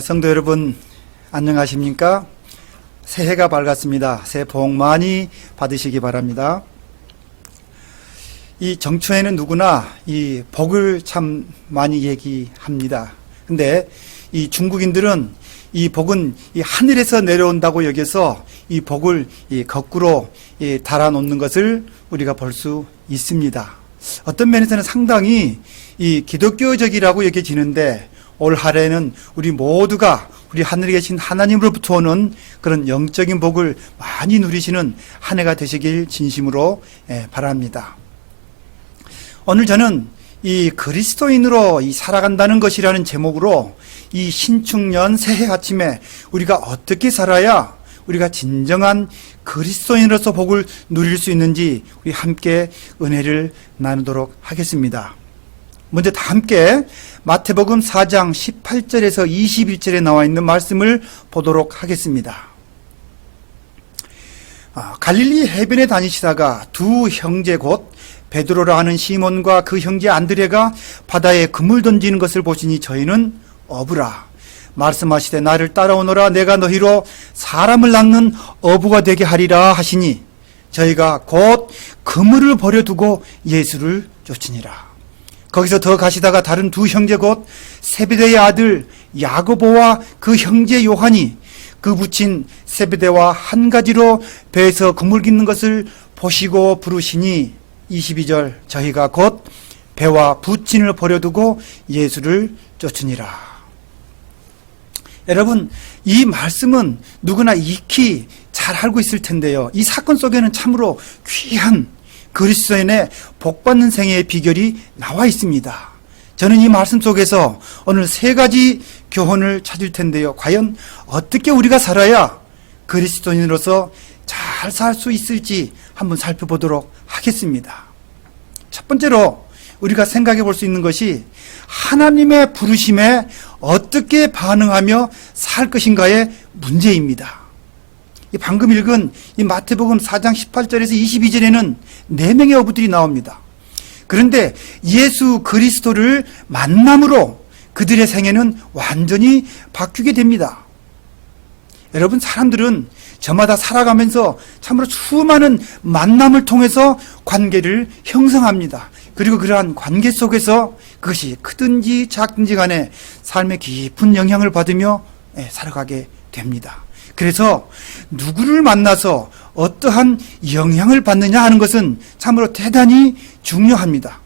성도 여러분, 안녕하십니까? 새해가 밝았습니다. 새해 복 많이 받으시기 바랍니다. 이 정초에는 누구나 이 복을 참 많이 얘기합니다. 근데 이 중국인들은 이 복은 이 하늘에서 내려온다고 여겨서 이 복을 거꾸로 달아놓는 것을 우리가 볼 수 있습니다. 어떤 면에서는 상당히 이 기독교적이라고 여겨지는데, 올 한해는 우리 모두가 우리 하늘에 계신 하나님으로부터 오는 그런 영적인 복을 많이 누리시는 한 해가 되시길 진심으로 바랍니다. 오늘 저는 이 그리스도인으로 살아간다는 것이라는 제목으로 이 신축년 새해 아침에 우리가 어떻게 살아야 우리가 진정한 그리스도인으로서 복을 누릴 수 있는지 우리 함께 은혜를 나누도록 하겠습니다. 먼저 다 함께 마태복음 4장 18절에서 21절에 나와 있는 말씀을 보도록 하겠습니다. 갈릴리 해변에 다니시다가 두 형제 곧 베드로라 하는 시몬과 그 형제 안드레가 바다에 그물 던지는 것을 보시니 저희는 어부라 말씀하시되 나를 따라오너라 내가 너희로 사람을 낚는 어부가 되게 하리라 하시니 저희가 곧 그물을 버려두고 예수를 쫓으니라. 거기서 더 가시다가 다른 두 형제 곧 세베대의 아들 야고보와 그 형제 요한이 그 부친 세베대와 한 가지로 배에서 그물 깃는 것을 보시고 부르시니 22절 저희가 곧 배와 부친을 버려두고 예수를 쫓으니라. 여러분, 이 말씀은 누구나 익히 잘 알고 있을 텐데요, 이 사건 속에는 참으로 귀한 그리스도인의 복받는 생애의 비결이 나와 있습니다. 저는 이 말씀 속에서 오늘 세 가지 교훈을 찾을 텐데요, 과연 어떻게 우리가 살아야 그리스도인으로서 잘 살 수 있을지 한번 살펴보도록 하겠습니다. 첫 번째로 우리가 생각해 볼 수 있는 것이 하나님의 부르심에 어떻게 반응하며 살 것인가의 문제입니다. 방금 읽은 이 마태복음 4장 18절에서 22절에는 4명의 어부들이 나옵니다. 그런데 예수 그리스도를 만남으로 그들의 생애는 완전히 바뀌게 됩니다. 여러분, 사람들은 저마다 살아가면서 참으로 수많은 만남을 통해서 관계를 형성합니다. 그리고 그러한 관계 속에서 그것이 크든지 작든지 간에 삶에 깊은 영향을 받으며 살아가게 됩니다. 그래서 누구를 만나서 어떠한 영향을 받느냐 하는 것은 참으로 대단히 중요합니다.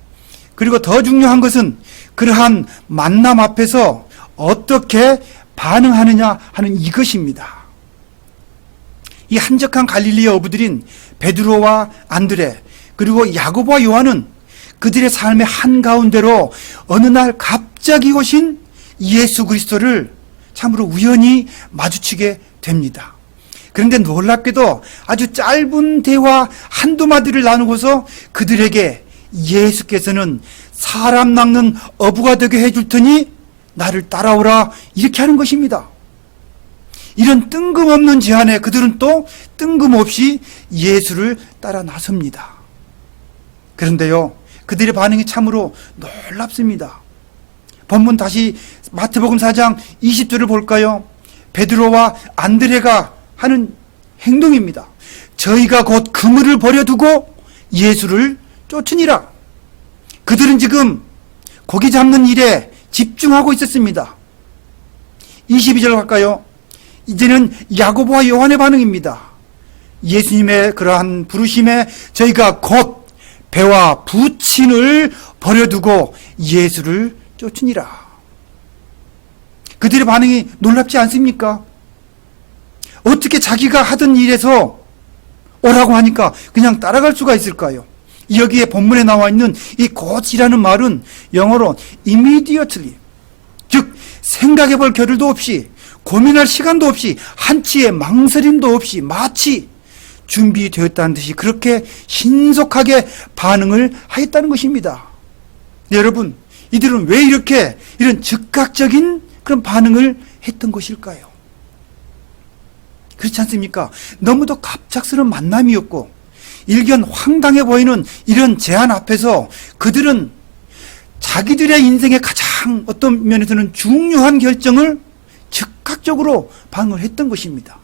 그리고 더 중요한 것은 그러한 만남 앞에서 어떻게 반응하느냐 하는 이것입니다. 이 한적한 갈릴리의 어부들인 베드로와 안드레 그리고 야고보와 요한은 그들의 삶의 한가운데로 어느 날 갑자기 오신 예수 그리스도를 참으로 우연히 마주치게 됩니다. 그런데 놀랍게도 아주 짧은 대화 한두 마디를 나누고서 그들에게 예수께서는 사람 낚는 어부가 되게 해줄 테니 나를 따라오라 이렇게 하는 것입니다. 이런 뜬금없는 제안에 그들은 또 뜬금없이 예수를 따라 나섭니다. 그런데요, 그들의 반응이 참으로 놀랍습니다. 본문 다시 마태복음 4장 20절을 볼까요? 베드로와 안드레가 하는 행동입니다. 저희가 곧 그물을 버려두고 예수를 쫓으니라. 그들은 지금 고기 잡는 일에 집중하고 있었습니다. 22절 갈까요? 이제는 야고보와 요한의 반응입니다. 예수님의 그러한 부르심에 저희가 곧 배와 부친을 버려두고 예수를 쫓으니라. 그들의 반응이 놀랍지 않습니까? 어떻게 자기가 하던 일에서 오라고 하니까 그냥 따라갈 수가 있을까요? 여기에 본문에 나와 있는 이 곧이라는 말은 영어로 immediately, 즉 생각해 볼 겨를도 없이 고민할 시간도 없이 한치의 망설임도 없이 마치 준비되었다는 듯이 그렇게 신속하게 반응을 하였다는 것입니다. 여러분, 이들은 왜 이렇게 이런 즉각적인 그런 반응을 했던 것일까요? 그렇지 않습니까? 너무도 갑작스러운 만남이었고 일견 황당해 보이는 이런 제안 앞에서 그들은 자기들의 인생의 가장 어떤 면에서는 중요한 결정을 즉각적으로 반응을 했던 것입니다.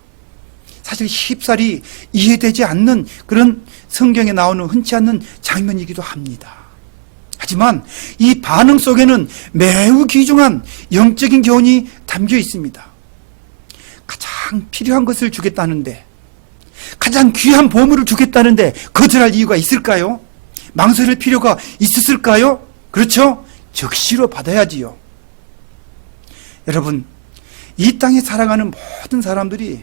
사실 쉽사리 이해되지 않는 그런 성경에 나오는 흔치 않는 장면이기도 합니다. 하지만 이 반응 속에는 매우 귀중한 영적인 교훈이 담겨 있습니다. 가장 필요한 것을 주겠다는데, 가장 귀한 보물을 주겠다는데 거절할 이유가 있을까요? 망설일 필요가 있었을까요? 그렇죠? 적시로 받아야지요. 여러분, 이 땅에 살아가는 모든 사람들이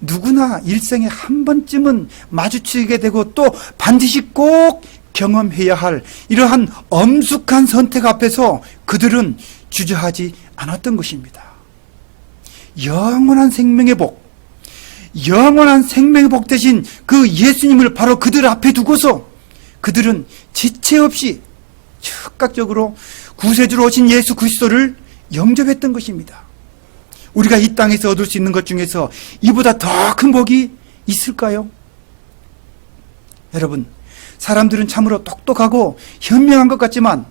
누구나 일생에 한 번쯤은 마주치게 되고 또 반드시 꼭 경험해야 할 이러한 엄숙한 선택 앞에서 그들은 주저하지 않았던 것입니다. 영원한 생명의 복, 영원한 생명의 복 대신 그 예수님을 바로 그들 앞에 두고서 그들은 지체 없이 즉각적으로 구세주로 오신 예수 그리스도를 영접했던 것입니다. 우리가 이 땅에서 얻을 수 있는 것 중에서 이보다 더 큰 복이 있을까요? 여러분, 사람들은 참으로 똑똑하고 현명한 것 같지만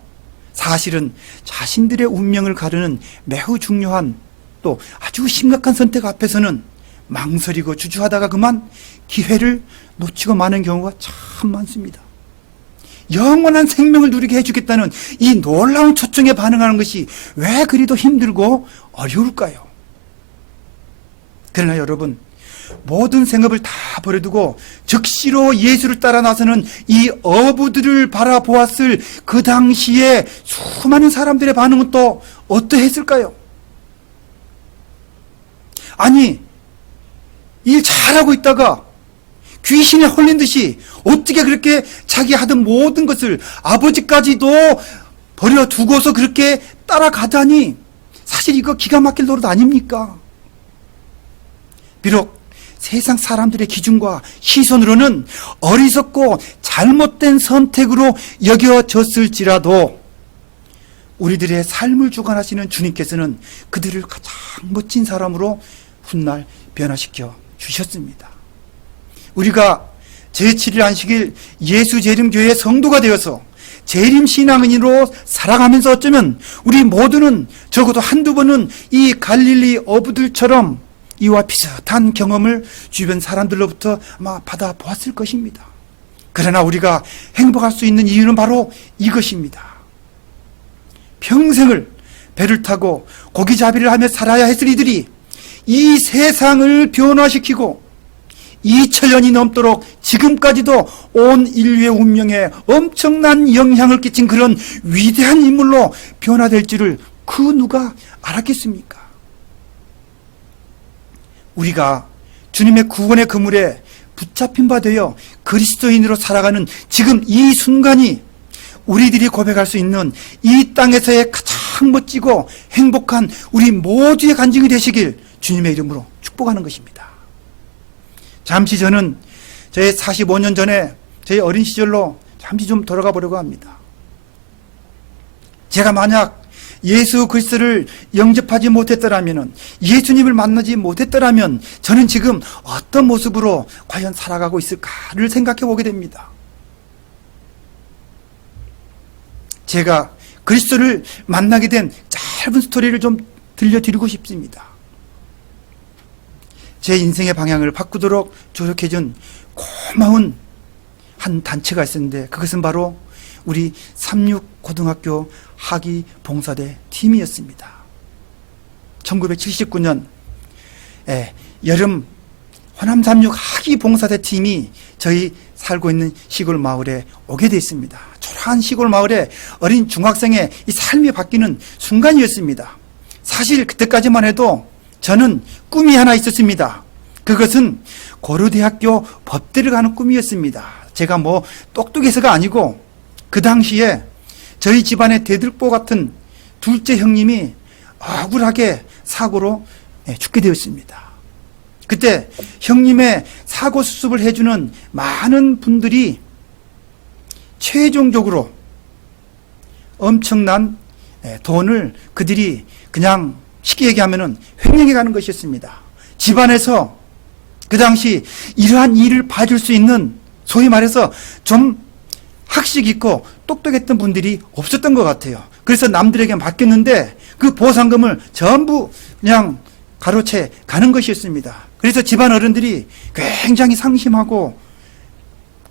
사실은 자신들의 운명을 가르는 매우 중요한 또 아주 심각한 선택 앞에서는 망설이고 주저하다가 그만 기회를 놓치고 마는 경우가 참 많습니다. 영원한 생명을 누리게 해주겠다는 이 놀라운 초청에 반응하는 것이 왜 그리도 힘들고 어려울까요? 그러나 여러분, 모든 생업을 다 버려두고 즉시로 예수를 따라 나서는 이 어부들을 바라보았을 그 당시에 수많은 사람들의 반응은 또 어떠했을까요? 아니, 일 잘하고 있다가 귀신에 홀린 듯이 어떻게 그렇게 자기 하던 모든 것을 아버지까지도 버려두고서 그렇게 따라가다니, 사실 이거 기가 막힐 노릇 아닙니까? 비록 세상 사람들의 기준과 시선으로는 어리석고 잘못된 선택으로 여겨졌을지라도 우리들의 삶을 주관하시는 주님께서는 그들을 가장 멋진 사람으로 훗날 변화시켜 주셨습니다. 우리가 제7일 안식일 예수 재림교회의 성도가 되어서 재림 신앙인으로 살아가면서 어쩌면 우리 모두는 적어도 한두 번은 이 갈릴리 어부들처럼 이와 비슷한 경험을 주변 사람들로부터 아마 받아보았을 것입니다. 그러나 우리가 행복할 수 있는 이유는 바로 이것입니다. 평생을 배를 타고 고기잡이를 하며 살아야 했을 이들이 이 세상을 변화시키고 2000년이 넘도록 지금까지도 온 인류의 운명에 엄청난 영향을 끼친 그런 위대한 인물로 변화될 줄을 그 누가 알았겠습니까? 우리가 주님의 구원의 그물에 붙잡힌 바 되어 그리스도인으로 살아가는 지금 이 순간이 우리들이 고백할 수 있는 이 땅에서의 가장 멋지고 행복한 우리 모두의 간증이 되시길 주님의 이름으로 축복하는 것입니다. 잠시 저는 저의 45년 전에 저의 어린 시절로 잠시 좀 돌아가 보려고 합니다. 제가 만약 예수 그리스도를 영접하지 못했더라면, 예수님을 만나지 못했더라면 저는 지금 어떤 모습으로 과연 살아가고 있을까를 생각해 보게 됩니다. 제가 그리스도를 만나게 된 짧은 스토리를 좀 들려드리고 싶습니다. 제 인생의 방향을 바꾸도록 조력해준 고마운 한 단체가 있었는데 그것은 바로 우리 36고등학교 학위 봉사대 팀이었습니다. 1979년 여름 호남 36 학위 봉사대 팀이 저희 살고 있는 시골 마을에 오게 됐습니다. 초라한 시골 마을에 어린 중학생의 이 삶이 바뀌는 순간이었습니다. 사실 그때까지만 해도 저는 꿈이 하나 있었습니다. 그것은 고려대학교 법대를 가는 꿈이었습니다. 제가 뭐 똑똑해서가 아니고 그 당시에 저희 집안의 대들보 같은 둘째 형님이 억울하게 사고로 죽게 되었습니다. 그때 형님의 사고 수습을 해주는 많은 분들이 최종적으로 엄청난 돈을 그들이 그냥 쉽게 얘기하면 횡령해 가는 것이었습니다. 집안에서 그 당시 이러한 일을 봐줄 수 있는 소위 말해서 좀 학식 있고 똑똑했던 분들이 없었던 것 같아요. 그래서 남들에게 맡겼는데 그 보상금을 전부 그냥 가로채 가는 것이었습니다. 그래서 집안 어른들이 굉장히 상심하고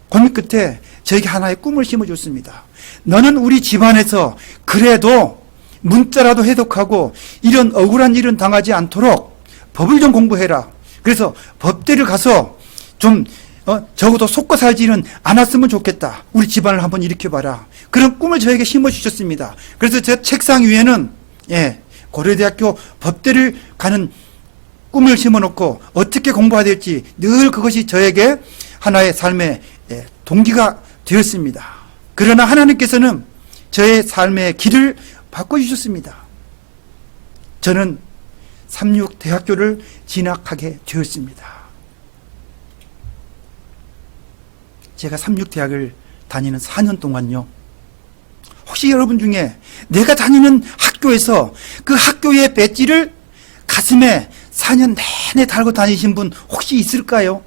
고민 끝에 저에게 하나의 꿈을 심어줬습니다. 너는 우리 집안에서 그래도 문자라도 해독하고 이런 억울한 일은 당하지 않도록 법을 좀 공부해라. 그래서 법대를 가서 좀 적어도 속고 살지는 않았으면 좋겠다. 우리 집안을 한번 일으켜봐라. 그런 꿈을 저에게 심어주셨습니다. 그래서 제 책상 위에는 고려대학교 법대를 가는 꿈을 심어놓고 어떻게 공부해야 될지 늘 그것이 저에게 하나의 삶의 동기가 되었습니다. 그러나 하나님께서는 저의 삶의 길을 바꿔주셨습니다. 저는 삼육대학교를 진학하게 되었습니다. 제가 삼육대학을 다니는 4년 동안요, 혹시 여러분 중에 내가 다니는 학교에서 그 학교의 배지를 가슴에 4년 내내 달고 다니신 분 혹시 있을까요?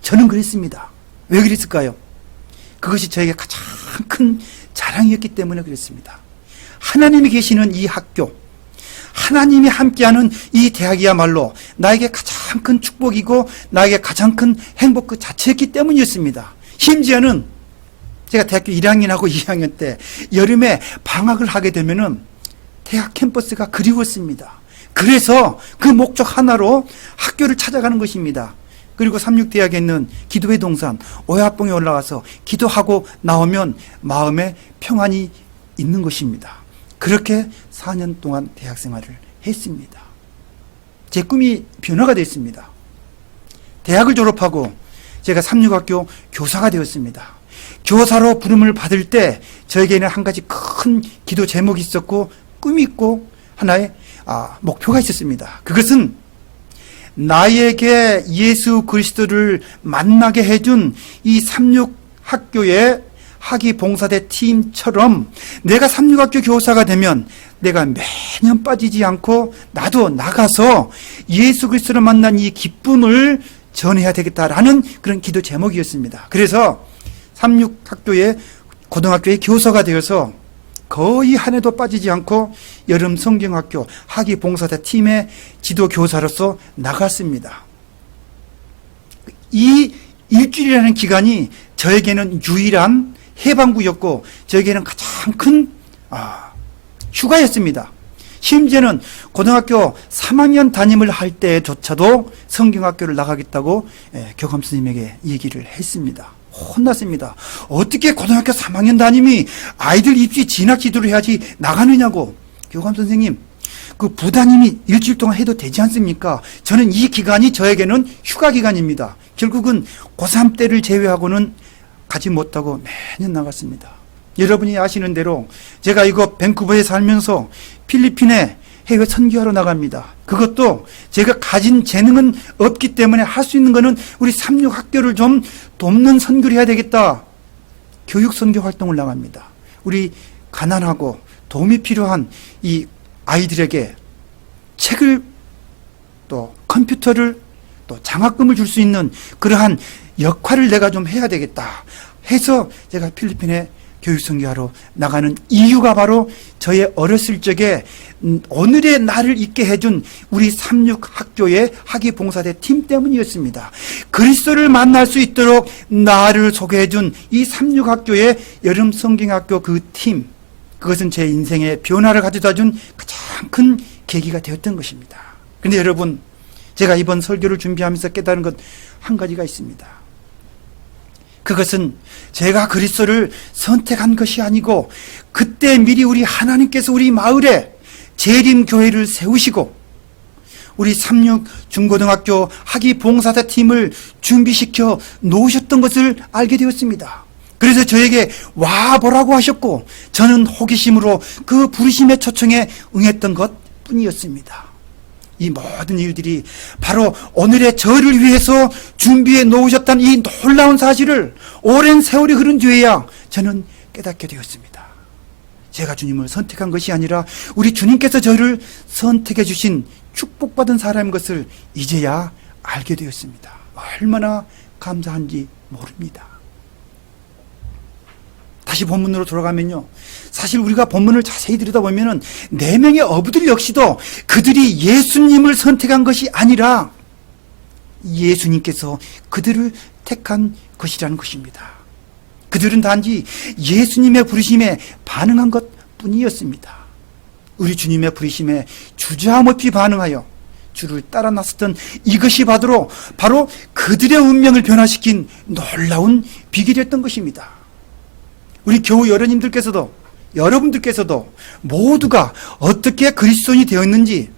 저는 그랬습니다. 왜 그랬을까요? 그것이 저에게 가장 큰 자랑이었기 때문에 그랬습니다. 하나님이 계시는 이 학교, 하나님이 함께하는 이 대학이야말로 나에게 가장 큰 축복이고 나에게 가장 큰 행복 그 자체였기 때문이었습니다. 심지어는 제가 대학교 1학년하고 2학년 때 여름에 방학을 하게 되면은 대학 캠퍼스가 그리웠습니다. 그래서 그 목적 하나로 학교를 찾아가는 것입니다. 그리고 삼육대학에 있는 기도회 동산 오야봉에 올라가서 기도하고 나오면 마음에 평안이 있는 것입니다. 그렇게 4년 동안 대학 생활을 했습니다. 제 꿈이 변화가 됐습니다. 대학을 졸업하고 제가 삼육학교 교사가 되었습니다. 교사로 부름을 받을 때 저에게는 한 가지 큰 기도 제목이 있었고 꿈이 있고 하나의 목표가 있었습니다. 그것은 나에게 예수 그리스도를 만나게 해준 이 삼육학교의 학위봉사대 팀처럼 내가 삼육학교 교사가 되면 내가 매년 빠지지 않고 나도 나가서 예수 그리스도를 만난 이 기쁨을 전해야 되겠다라는 그런 기도 제목이었습니다. 그래서 삼육학교의 고등학교의 교사가 되어서 거의 한 해도 빠지지 않고 여름 성경학교 학위봉사대 팀의 지도교사로서 나갔습니다. 이 일주일이라는 기간이 저에게는 유일한 해방구였고 저에게는 가장 큰 휴가였습니다. 심지어는 고등학교 3학년 담임을 할 때조차도 성경학교를 나가겠다고 교감 선생님에게 얘기를 했습니다. 혼났습니다. 어떻게 고등학교 3학년 담임이 아이들 입시 진학 지도를 해야지 나가느냐고. 교감 선생님, 그 부담임이 일주일 동안 해도 되지 않습니까? 저는 이 기간이 저에게는 휴가 기간입니다. 결국은 고3 때를 제외하고는 가지 못하고 매년 나갔습니다. 여러분이 아시는 대로 제가 이거 밴쿠버에 살면서 필리핀에 해외 선교하러 나갑니다. 그것도 제가 가진 재능은 없기 때문에 할 수 있는 거는 우리 삼육학교를 좀 돕는 선교를 해야 되겠다. 교육 선교 활동을 나갑니다. 우리 가난하고 도움이 필요한 이 아이들에게 책을 또 컴퓨터를 또 장학금을 줄 수 있는 그러한 역할을 내가 좀 해야 되겠다 해서 제가 필리핀에 교육선교하러 나가는 이유가 바로 저의 어렸을 적에 오늘의 나를 있게 해준 우리 삼육학교의 학위봉사대 팀 때문이었습니다. 그리스도를 만날 수 있도록 나를 소개해준 이 삼육학교의 여름 성경학교 그 팀, 그것은 제 인생의 변화를 가져다 준 가장 큰 계기가 되었던 것입니다. 그런데 여러분, 제가 이번 설교를 준비하면서 깨달은 것 한 가지가 있습니다. 그것은 제가 그리스도를 선택한 것이 아니고 그때 미리 우리 하나님께서 우리 마을에 재림교회를 세우시고 우리 삼육 중고등학교 학위봉사대 팀을 준비시켜 놓으셨던 것을 알게 되었습니다. 그래서 저에게 와보라고 하셨고 저는 호기심으로 그 부르심의 초청에 응했던 것 뿐이었습니다. 이 모든 일들이 바로 오늘의 저를 위해서 준비해 놓으셨다는 이 놀라운 사실을 오랜 세월이 흐른 뒤에야 저는 깨닫게 되었습니다. 제가 주님을 선택한 것이 아니라 우리 주님께서 저를 선택해 주신 축복받은 사람인 것을 이제야 알게 되었습니다. 얼마나 감사한지 모릅니다. 다시 본문으로 돌아가면요, 사실 우리가 본문을 자세히 들여다보면은 4명의 어부들 역시도 그들이 예수님을 선택한 것이 아니라 예수님께서 그들을 택한 것이라는 것입니다. 그들은 단지 예수님의 부르심에 반응한 것뿐이었습니다. 우리 주님의 부르심에 주저함없이 반응하여 주를 따라 나섰던 이것이 바로 그들의 운명을 변화시킨 놀라운 비결이었던 것입니다. 우리 교우 여러분들께서도 모두가 어떻게 그리스도인이 되었는지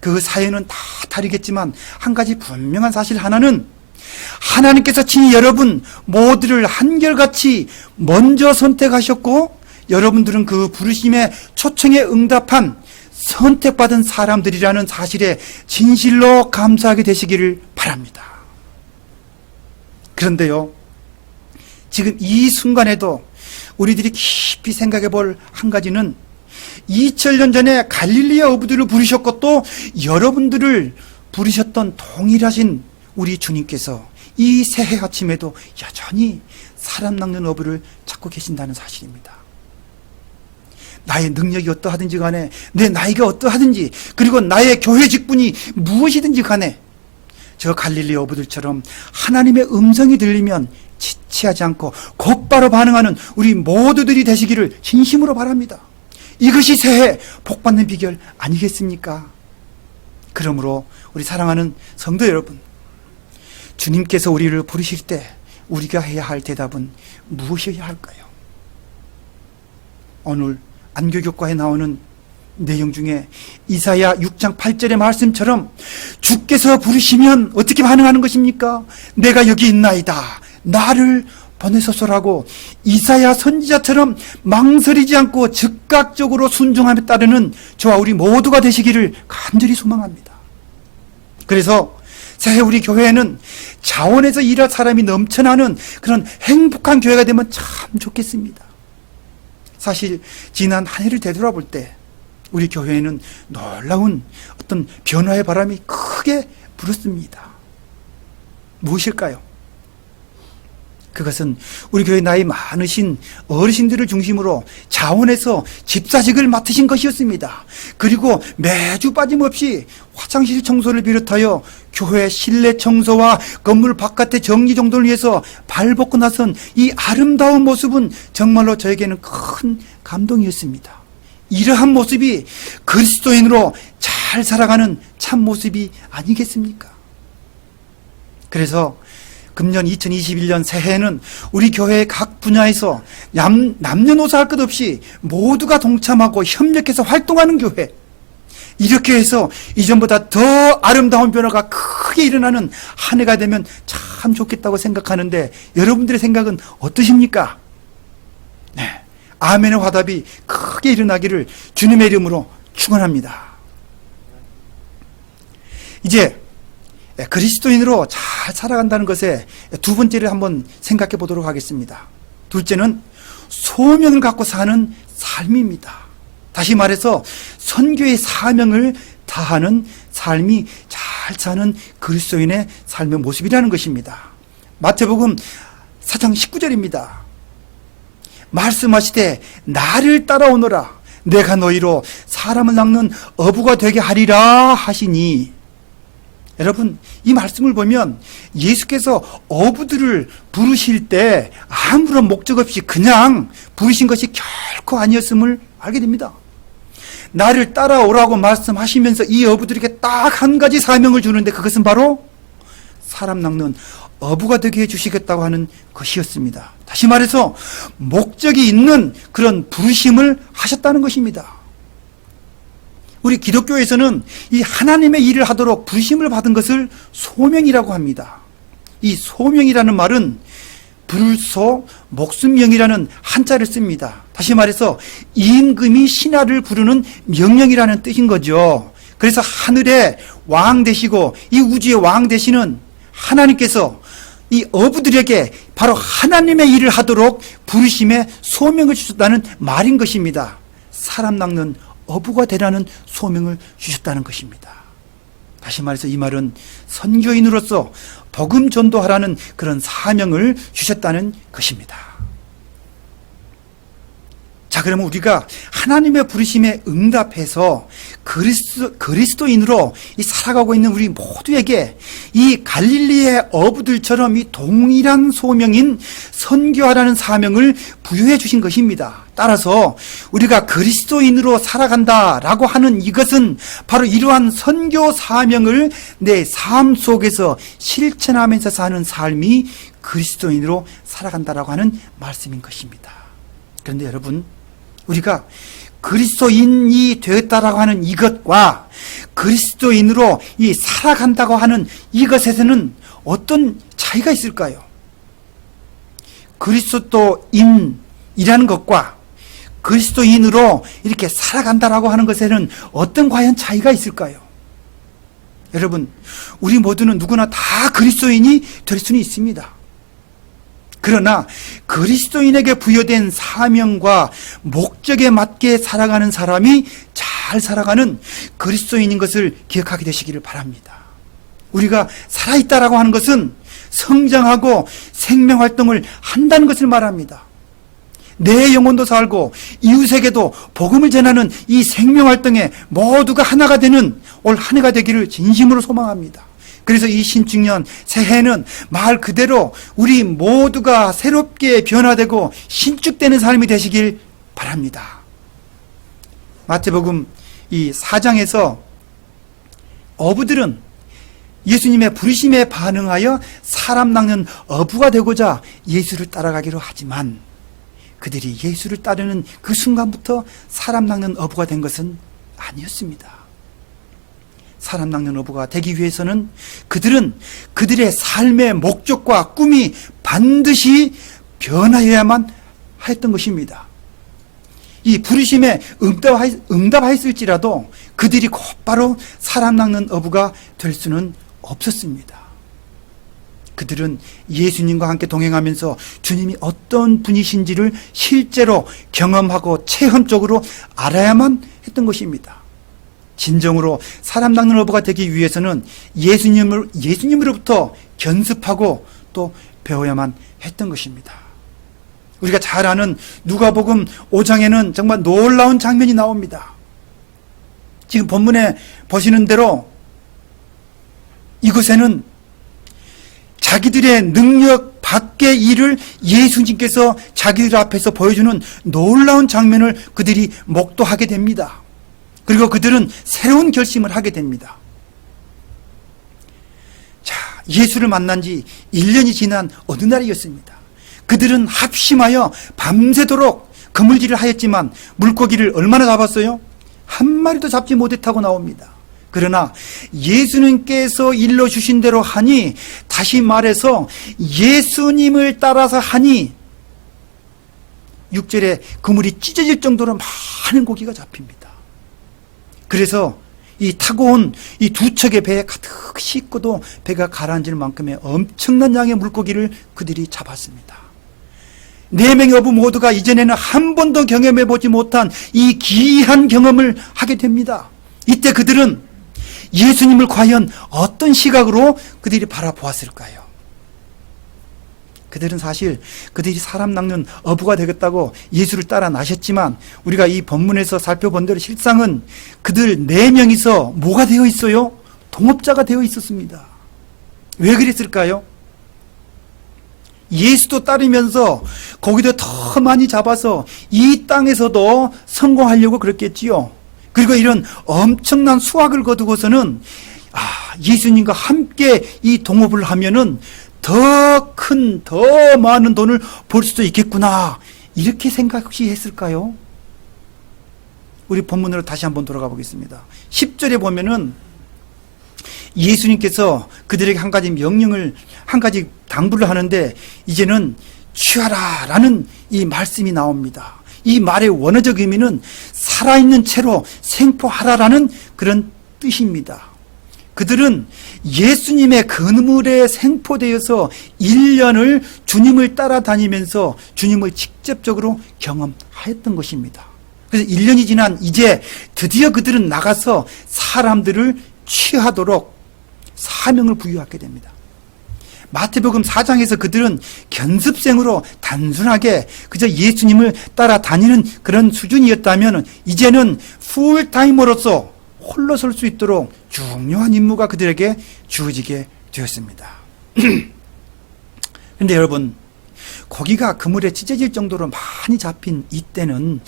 그 사연은 다 다르겠지만 한 가지 분명한 사실 하나는, 하나님께서 친히 여러분 모두를 한결같이 먼저 선택하셨고 여러분들은 그 부르심의 초청에 응답한 선택받은 사람들이라는 사실에 진실로 감사하게 되시기를 바랍니다. 그런데요, 지금 이 순간에도 우리들이 깊이 생각해 볼 한 가지는 2000년 전에 갈릴리의 어부들을 부르셨고 또 여러분들을 부르셨던 동일하신 우리 주님께서 이 새해 아침에도 여전히 사람 낚는 어부를 찾고 계신다는 사실입니다. 나의 능력이 어떠하든지 간에, 내 나이가 어떠하든지, 그리고 나의 교회 직분이 무엇이든지 간에 저 갈릴리 어부들처럼 하나님의 음성이 들리면 지체하지 않고 곧바로 반응하는 우리 모두들이 되시기를 진심으로 바랍니다. 이것이 새해 복받는 비결 아니겠습니까? 그러므로 우리 사랑하는 성도 여러분, 주님께서 우리를 부르실 때 우리가 해야 할 대답은 무엇이어야 할까요? 오늘 안교교과에 나오는 내용 중에 이사야 6장 8절의 말씀처럼 주께서 부르시면 어떻게 반응하는 것입니까? 내가 여기 있나이다, 나를 보내소서라고 이사야 선지자처럼 망설이지 않고 즉각적으로 순종함에 따르는 저와 우리 모두가 되시기를 간절히 소망합니다. 그래서 새해 우리 교회에는 자원에서 일할 사람이 넘쳐나는 그런 행복한 교회가 되면 참 좋겠습니다. 사실 지난 한 해를 되돌아볼 때 우리 교회에는 놀라운 어떤 변화의 바람이 크게 불었습니다. 무엇일까요? 그것은 우리 교회 나이 많으신 어르신들을 중심으로 자원에서 집사직을 맡으신 것이었습니다. 그리고 매주 빠짐없이 화장실 청소를 비롯하여 교회 실내 청소와 건물 바깥의 정리 정돈을 위해서 발벗고 나선 이 아름다운 모습은 정말로 저에게는 큰 감동이었습니다. 이러한 모습이 그리스도인으로 잘 살아가는 참 모습이 아니겠습니까? 그래서 금년 2021년 새해에는 우리 교회의 각 분야에서 남녀노소 할 것 없이 모두가 동참하고 협력해서 활동하는 교회, 이렇게 해서 이전보다 더 아름다운 변화가 크게 일어나는 한 해가 되면 참 좋겠다고 생각하는데 여러분들의 생각은 어떠십니까? 네, 아멘의 화답이 크게 일어나기를 주님의 이름으로 축원합니다. 이제 그리스도인으로 잘 살아간다는 것에 두 번째를 한번 생각해 보도록 하겠습니다. 둘째는 소명을 갖고 사는 삶입니다. 다시 말해서 선교의 사명을 다하는 삶이 잘 사는 그리스도인의 삶의 모습이라는 것입니다. 마태복음 4장 19절입니다. 말씀하시되 나를 따라오너라, 내가 너희로 사람을 낚는 어부가 되게 하리라 하시니. 여러분, 이 말씀을 보면 예수께서 어부들을 부르실 때 아무런 목적 없이 그냥 부르신 것이 결코 아니었음을 알게 됩니다. 나를 따라오라고 말씀하시면서 이 어부들에게 딱 한 가지 사명을 주는데 그것은 바로 사람 낚는 어부가 되게 해주시겠다고 하는 것이었습니다. 다시 말해서 목적이 있는 그런 부르심을 하셨다는 것입니다. 우리 기독교에서는 이 하나님의 일을 하도록 부르심을 받은 것을 소명이라고 합니다. 이 소명이라는 말은 불소 목숨명이라는 한자를 씁니다. 다시 말해서 임금이 신하를 부르는 명령이라는 뜻인 거죠. 그래서 하늘의 왕 되시고 이 우주의 왕 되시는 하나님께서 이 어부들에게 바로 하나님의 일을 하도록 부르심의 소명을 주셨다는 말인 것입니다. 사람 낚는 어부가 되라는 소명을 주셨다는 것입니다. 다시 말해서 이 말은 선교인으로서 복음 전도하라는 그런 사명을 주셨다는 것입니다. 자, 그러면 우리가 하나님의 부르심에 응답해서 그리스도인으로 이 살아가고 있는 우리 모두에게 이 갈릴리의 어부들처럼 이 동일한 소명인 선교하라는 사명을 부여해 주신 것입니다. 따라서 우리가 그리스도인으로 살아간다라고 하는 이것은 바로 이러한 선교 사명을 내 삶 속에서 실천하면서 사는 삶이 그리스도인으로 살아간다라고 하는 말씀인 것입니다. 그런데 여러분, 우리가 그리스도인이 되었다라고 하는 이것과 그리스도인으로 이 살아간다고 하는 이것에서는 어떤 차이가 있을까요? 그리스도인이라는 것과 그리스도인으로 이렇게 살아간다라고 하는 것에는 어떤 과연 차이가 있을까요? 여러분, 우리 모두는 누구나 다 그리스도인이 될 수는 있습니다. 그러나 그리스도인에게 부여된 사명과 목적에 맞게 살아가는 사람이 잘 살아가는 그리스도인인 것을 기억하게 되시기를 바랍니다. 우리가 살아있다라고 하는 것은 성장하고 생명활동을 한다는 것을 말합니다. 내 영혼도 살고 이웃에게도 복음을 전하는 이 생명활동에 모두가 하나가 되는 올 한 해가 되기를 진심으로 소망합니다. 그래서 이 신축년 새해는 말 그대로 우리 모두가 새롭게 변화되고 신축되는 삶이 되시길 바랍니다. 마태복음 이 4장에서 어부들은 예수님의 부르심에 반응하여 사람 낚는 어부가 되고자 예수를 따라가기로 하지만 그들이 예수를 따르는 그 순간부터 사람 낚는 어부가 된 것은 아니었습니다. 사람 낚는 어부가 되기 위해서는 그들은 그들의 삶의 목적과 꿈이 반드시 변화해야만 했던 것입니다. 이 부르심에 응답하였을지라도 그들이 곧바로 사람 낚는 어부가 될 수는 없었습니다. 그들은 예수님과 함께 동행하면서 주님이 어떤 분이신지를 실제로 경험하고 체험적으로 알아야만 했던 것입니다. 진정으로 사람 낚는 어부가 되기 위해서는 예수님으로부터 견습하고 또 배워야만 했던 것입니다. 우리가 잘 아는 누가복음 5장에는 정말 놀라운 장면이 나옵니다. 지금 본문에 보시는 대로 이곳에는 자기들의 능력 밖의 일을 예수님께서 자기들 앞에서 보여주는 놀라운 장면을 그들이 목도하게 됩니다. 그리고 그들은 새로운 결심을 하게 됩니다. 자, 예수를 만난 지 1년이 지난 어느 날이었습니다. 그들은 합심하여 밤새도록 그물질을 하였지만 물고기를 얼마나 잡았어요? 한 마리도 잡지 못했다고 나옵니다. 그러나 예수님께서 일러주신 대로 하니, 다시 말해서 예수님을 따라서 하니 6절에 그물이 찢어질 정도로 많은 고기가 잡힙니다. 그래서 이 타고 온 이 두 척의 배에 가득 싣고도 배가 가라앉을 만큼의 엄청난 양의 물고기를 그들이 잡았습니다. 4명의 어부 모두가 이전에는 한 번도 경험해보지 못한 이 귀한 경험을 하게 됩니다. 이때 그들은 예수님을 과연 어떤 시각으로 그들이 바라보았을까요? 그들은 사실 그들이 사람 낚는 어부가 되겠다고 예수를 따라 나셨지만, 우리가 이 본문에서 살펴본 대로 실상은 그들 4명이서 뭐가 되어 있어요? 동업자가 되어 있었습니다. 왜 그랬을까요? 예수도 따르면서 고기도 더 많이 잡아서 이 땅에서도 성공하려고 그랬겠지요. 그리고 이런 엄청난 수확을 거두고서는 예수님과 함께 이 동업을 하면은 더 많은 돈을 벌 수도 있겠구나, 이렇게 생각했을까요? 우리 본문으로 다시 한번 돌아가 보겠습니다. 10절에 보면은 예수님께서 그들에게 한 가지 당부를 하는데, 이제는 취하라 라는 이 말씀이 나옵니다. 이 말의 원어적 의미는 살아있는 채로 생포하라라는 그런 뜻입니다. 그들은 예수님의 그물에 생포되어서 1년을 주님을 따라다니면서 주님을 직접적으로 경험하였던 것입니다. 그래서 1년이 지난 이제 드디어 그들은 나가서 사람들을 취하도록 사명을 부여하게 됩니다. 마태복음 4장에서 그들은 견습생으로 단순하게 그저 예수님을 따라다니는 그런 수준이었다면 이제는 풀타이머로서 홀로 설 수 있도록 중요한 임무가 그들에게 주어지게 되었습니다. 그런데 여러분, 고기가 그물에 찢어질 정도로 많이 잡힌 이때는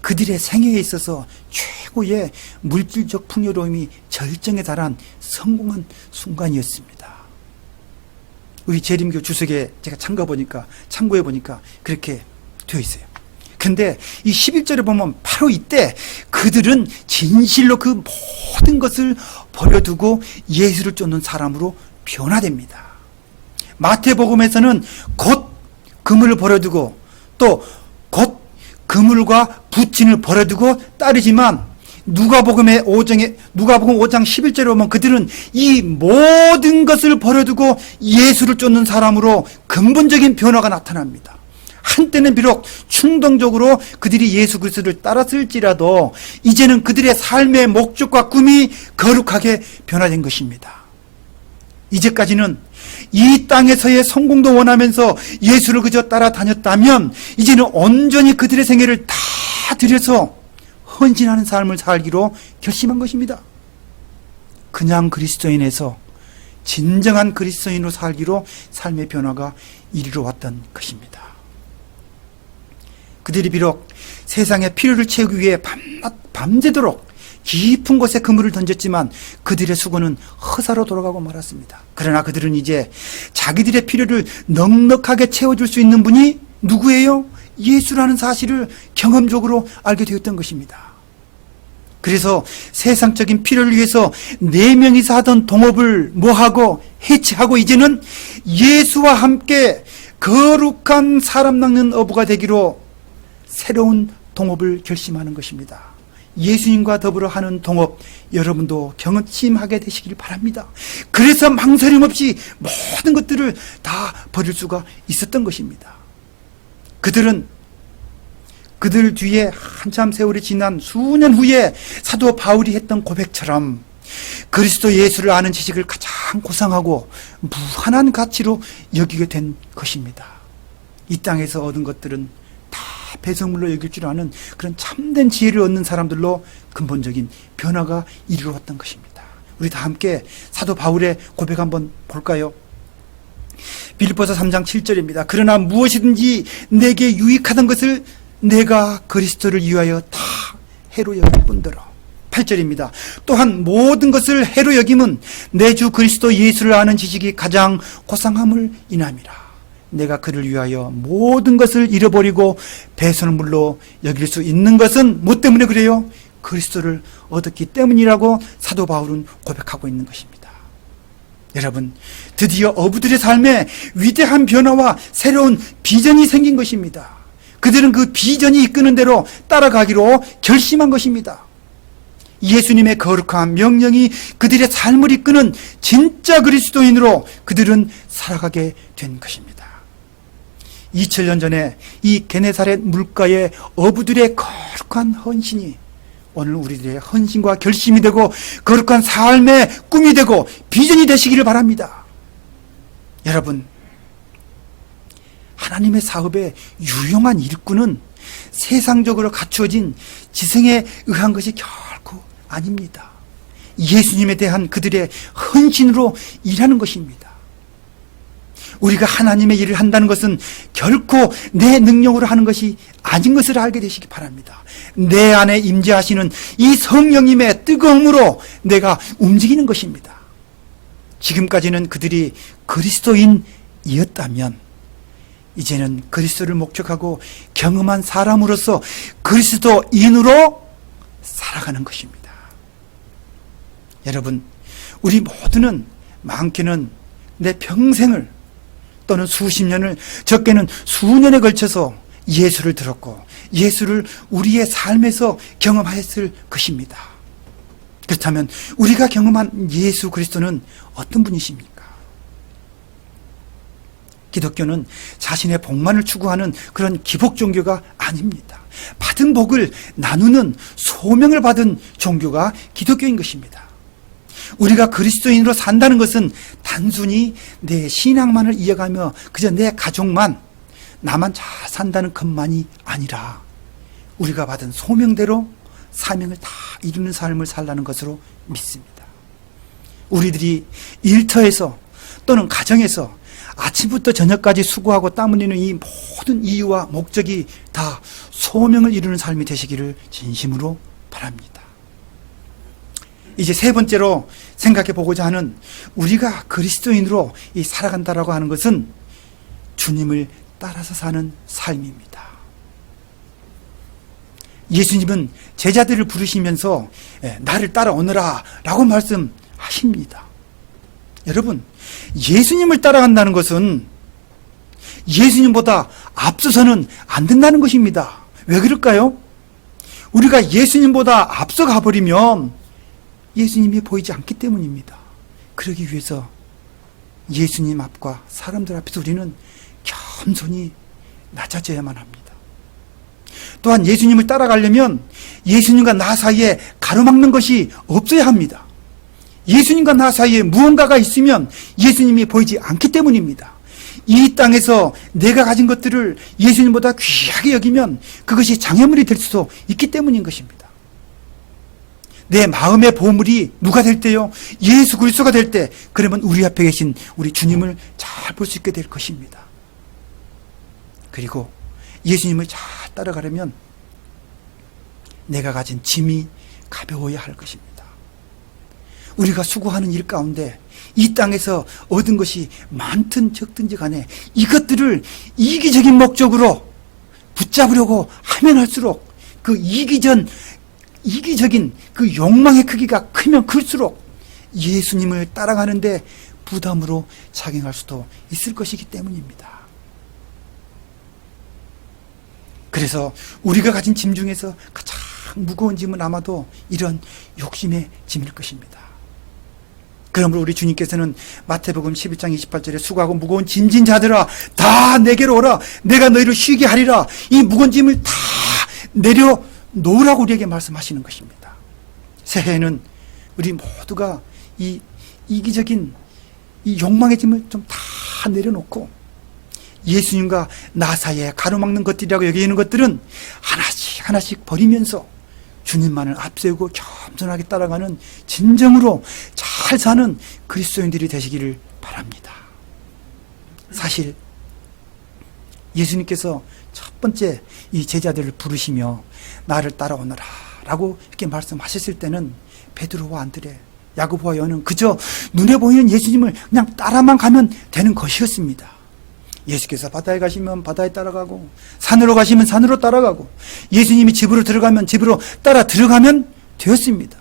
그들의 생애에 있어서 최고의 물질적 풍요로움이 절정에 달한 성공한 순간이었습니다. 우리 재림교 주석에 제가 참고해 보니까 그렇게 되어 있어요. 근데 이 11절에 보면 바로 이때 그들은 진실로 그 모든 것을 버려두고 예수를 쫓는 사람으로 변화됩니다. 마태복음에서는 곧 그물을 버려두고 또 곧 그물과 부친을 버려두고 따르지만 누가복음 5장 11절에 보면 그들은 이 모든 것을 버려두고 예수를 쫓는 사람으로 근본적인 변화가 나타납니다. 한때는 비록 충동적으로 그들이 예수 그리스도를 따랐을지라도 이제는 그들의 삶의 목적과 꿈이 거룩하게 변화된 것입니다. 이제까지는 이 땅에서의 성공도 원하면서 예수를 그저 따라다녔다면 이제는 온전히 그들의 생애를 다 들여서 헌신하는 삶을 살기로 결심한 것입니다. 그냥 그리스도인에서 진정한 그리스도인으로 살기로 삶의 변화가 이리로 왔던 것입니다. 그들이 비록 세상의 필요를 채우기 위해 밤새도록 깊은 곳에 그물을 던졌지만 그들의 수고는 허사로 돌아가고 말았습니다. 그러나 그들은 이제 자기들의 필요를 넉넉하게 채워줄 수 있는 분이 누구예요? 예수라는 사실을 경험적으로 알게 되었던 것입니다. 그래서 세상적인 필요를 위해서 4명이서 하던 동업을 뭐하고 해체하고 이제는 예수와 함께 거룩한 사람 낚는 어부가 되기로 새로운 동업을 결심하는 것입니다. 예수님과 더불어 하는 동업 여러분도 경험하게 되시길 바랍니다. 그래서 망설임 없이 모든 것들을 다 버릴 수가 있었던 것입니다. 그들은 그들 뒤에 한참 세월이 지난 수년 후에 사도 바울이 했던 고백처럼 그리스도 예수를 아는 지식을 가장 고상하고 무한한 가치로 여기게 된 것입니다. 이 땅에서 얻은 것들은 다 배설물로 여길 줄 아는 그런 참된 지혜를 얻는 사람들로 근본적인 변화가 이르러 왔던 것입니다. 우리 다 함께 사도 바울의 고백 한번 볼까요? 빌립보서 3장 7절입니다. 그러나 무엇이든지 내게 유익하던 것을 내가 그리스도를 위하여 다 해로 여길 뿐더러. 8절입니다. 또한 모든 것을 해로 여김은 내 주 그리스도 예수를 아는 지식이 가장 고상함을 인함이라. 내가 그를 위하여 모든 것을 잃어버리고 배설물로 여길 수 있는 것은 뭐 때문에 그래요? 그리스도를 얻었기 때문이라고 사도 바울은 고백하고 있는 것입니다. 여러분, 드디어 어부들의 삶에 위대한 변화와 새로운 비전이 생긴 것입니다. 그들은 그 비전이 이끄는 대로 따라가기로 결심한 것입니다. 예수님의 거룩한 명령이 그들의 삶을 이끄는 진짜 그리스도인으로 그들은 살아가게 된 것입니다. 2000년 전에 이 게네사렛 물가의 어부들의 거룩한 헌신이 오늘 우리들의 헌신과 결심이 되고 거룩한 삶의 꿈이 되고 비전이 되시기를 바랍니다. 여러분, 하나님의 사업의 유용한 일꾼은 세상적으로 갖추어진 지성에 의한 것이 결코 아닙니다. 예수님에 대한 그들의 헌신으로 일하는 것입니다. 우리가 하나님의 일을 한다는 것은 결코 내 능력으로 하는 것이 아닌 것을 알게 되시기 바랍니다. 내 안에 임재하시는 이 성령님의 뜨거움으로 내가 움직이는 것입니다. 지금까지는 그들이 그리스도인이었다면 이제는 그리스도를 목적하고 경험한 사람으로서 그리스도인으로 살아가는 것입니다. 여러분, 우리 모두는 많게는 내 평생을 또는 수십 년을, 적게는 수년에 걸쳐서 예수를 들었고 예수를 우리의 삶에서 경험하였을 것입니다. 그렇다면 우리가 경험한 예수 그리스도는 어떤 분이십니까? 기독교는 자신의 복만을 추구하는 그런 기복 종교가 아닙니다. 받은 복을 나누는 소명을 받은 종교가 기독교인 것입니다. 우리가 그리스도인으로 산다는 것은 단순히 내 신앙만을 이어가며 그저 내 가족만, 나만 잘 산다는 것만이 아니라 우리가 받은 소명대로 사명을 다 이루는 삶을 살라는 것으로 믿습니다. 우리들이 일터에서 또는 가정에서 아침부터 저녁까지 수고하고 땀 흘리는 이 모든 이유와 목적이 다 소명을 이루는 삶이 되시기를 진심으로 바랍니다. 이제 세 번째로 생각해 보고자 하는, 우리가 그리스도인으로 살아간다라고 하는 것은 주님을 따라서 사는 삶입니다. 예수님은 제자들을 부르시면서 나를 따라오너라 라고 말씀하십니다. 여러분, 예수님을 따라간다는 것은 예수님보다 앞서서는 안 된다는 것입니다. 왜 그럴까요? 우리가 예수님보다 앞서가 버리면 예수님이 보이지 않기 때문입니다. 그러기 위해서 예수님 앞과 사람들 앞에서 우리는 겸손히 낮아져야만 합니다. 또한 예수님을 따라가려면 예수님과 나 사이에 가로막는 것이 없어야 합니다. 예수님과 나 사이에 무언가가 있으면 예수님이 보이지 않기 때문입니다. 이 땅에서 내가 가진 것들을 예수님보다 귀하게 여기면 그것이 장애물이 될 수도 있기 때문인 것입니다. 내 마음의 보물이 누가 될 때요? 예수 그리스도가 될 때, 그러면 우리 앞에 계신 우리 주님을 잘 볼 수 있게 될 것입니다. 그리고 예수님을 잘 따라가려면 내가 가진 짐이 가벼워야 할 것입니다. 우리가 수고하는 일 가운데 이 땅에서 얻은 것이 많든 적든지 간에 이것들을 이기적인 목적으로 붙잡으려고 하면 할수록 그 이기적인 그 욕망의 크기가 크면 클수록 예수님을 따라가는데 부담으로 작용할 수도 있을 것이기 때문입니다. 그래서 우리가 가진 짐 중에서 가장 무거운 짐은 아마도 이런 욕심의 짐일 것입니다. 그러므로 우리 주님께서는 마태복음 11장 28절에 수고하고 무거운 짐진 자들아 다 내게로 오라, 내가 너희를 쉬게 하리라, 이 무거운 짐을 다 내려놓으라고 우리에게 말씀하시는 것입니다. 새해에는 우리 모두가 이 이기적인 이 욕망의 짐을 좀 다 내려놓고 예수님과 나 사이에 가로막는 것들이라고 여기는 것들은 하나씩 하나씩 버리면서 주님만을 앞세우고 겸손하게 따라가는 진정으로 잘 사는 그리스도인들이 되시기를 바랍니다. 사실 예수님께서 첫 번째 이 제자들을 부르시며 나를 따라오너라 라고 이렇게 말씀하셨을 때는 베드로와 안드레, 야고보와 요한은 그저 눈에 보이는 예수님을 그냥 따라만 가면 되는 것이었습니다. 예수께서 바다에 가시면 바다에 따라가고, 산으로 가시면 산으로 따라가고, 예수님이 집으로 들어가면 집으로 따라 들어가면 되었습니다.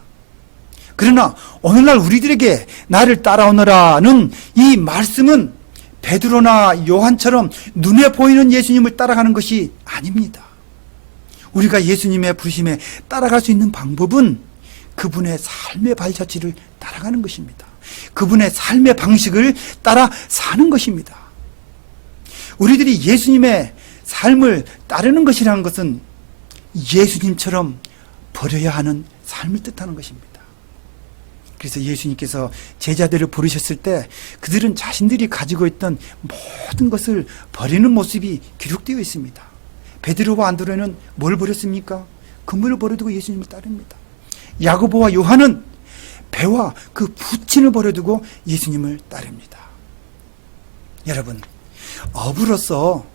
그러나 오늘날 우리들에게 나를 따라오너라는 이 말씀은 베드로나 요한처럼 눈에 보이는 예수님을 따라가는 것이 아닙니다. 우리가 예수님의 부르심에 따라갈 수 있는 방법은 그분의 삶의 발자취를 따라가는 것입니다. 그분의 삶의 방식을 따라 사는 것입니다. 우리들이 예수님의 삶을 따르는 것이라는 것은 예수님처럼 버려야 하는 삶을 뜻하는 것입니다. 그래서 예수님께서 제자들을 부르셨을 때 그들은 자신들이 가지고 있던 모든 것을 버리는 모습이 기록되어 있습니다. 베드로와 안드레는 뭘 버렸습니까? 그물을 버려두고 예수님을 따릅니다. 야고보와 요한은 배와 그 부친을 버려두고 예수님을 따릅니다. 여러분, 어부로서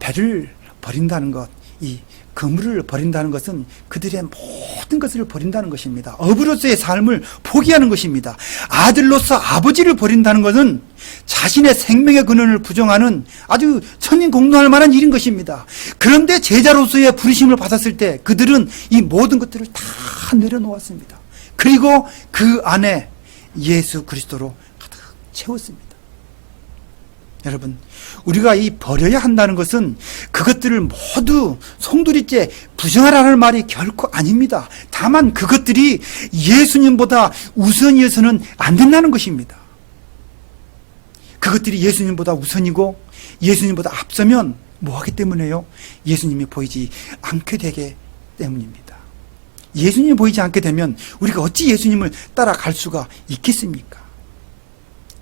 배를 버린다는 것, 이 그물을 버린다는 것은 그들의 모든 것을 버린다는 것입니다. 어부로서의 삶을 포기하는 것입니다. 아들로서 아버지를 버린다는 것은 자신의 생명의 근원을 부정하는 아주 천인공노할 만한 일인 것입니다. 그런데 제자로서의 부르심을 받았을 때 그들은 이 모든 것들을 다 내려놓았습니다. 그리고 그 안에 예수 그리스도로 가득 채웠습니다. 여러분, 우리가 이 버려야 한다는 것은 그것들을 모두 송두리째 부정하라는 말이 결코 아닙니다. 다만 그것들이 예수님보다 우선이어서는 안 된다는 것입니다. 그것들이 예수님보다 우선이고 예수님보다 앞서면 뭐하기 때문에요? 예수님이 보이지 않게 되기 때문입니다. 예수님이 보이지 않게 되면 우리가 어찌 예수님을 따라갈 수가 있겠습니까?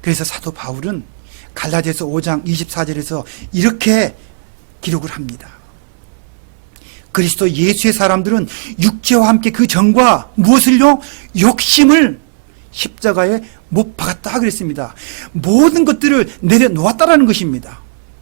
그래서 사도 바울은 갈라디아서 5장 24절에서 이렇게 기록을 합니다. 그리스도 예수의 사람들은 육체와 함께 그 정과 무엇을요? 욕심을 십자가에 못 박았다 그랬습니다. 모든 것들을 내려놓았다라는 것입니다.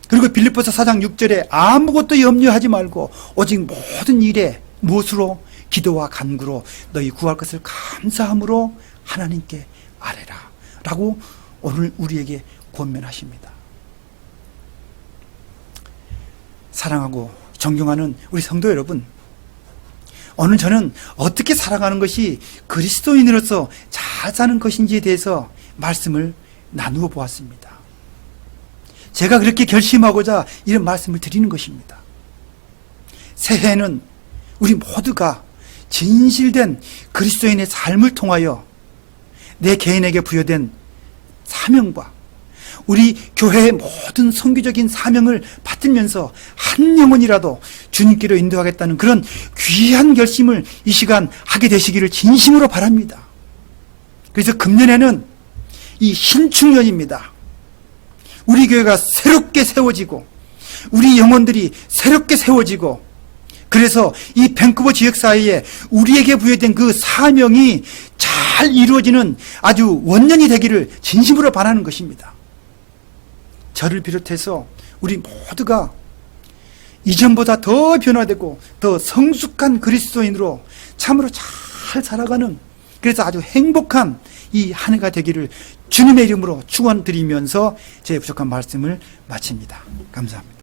그리고 빌립보서 4장 6절에 아무것도 염려하지 말고 오직 모든 일에 무엇으로? 기도와 간구로 너희 구할 것을 감사함으로 하나님께 아뢰라 라고 오늘 우리에게 권면하십니다. 사랑하고 존경하는 우리 성도 여러분, 오늘 저는 어떻게 살아가는 것이 그리스도인으로서 잘 사는 것인지에 대해서 말씀을 나누어 보았습니다. 제가 그렇게 결심하고자 이런 말씀을 드리는 것입니다. 새해에는 우리 모두가 진실된 그리스도인의 삶을 통하여 내 개인에게 부여된 사명과 우리 교회의 모든 선교적인 사명을 받들면서 한 영혼이라도 주님께로 인도하겠다는 그런 귀한 결심을 이 시간 하게 되시기를 진심으로 바랍니다. 그래서 금년에는 이 신축년입니다. 우리 교회가 새롭게 세워지고 우리 영혼들이 새롭게 세워지고 그래서 이 밴쿠버 지역사회에 우리에게 부여된 그 사명이 잘 이루어지는 아주 원년이 되기를 진심으로 바라는 것입니다. 저를 비롯해서 우리 모두가 이전보다 더 변화되고 더 성숙한 그리스도인으로 참으로 잘 살아가는 그래서 아주 행복한 이 한 해가 되기를 주님의 이름으로 축원드리면서 제 부족한 말씀을 마칩니다. 감사합니다.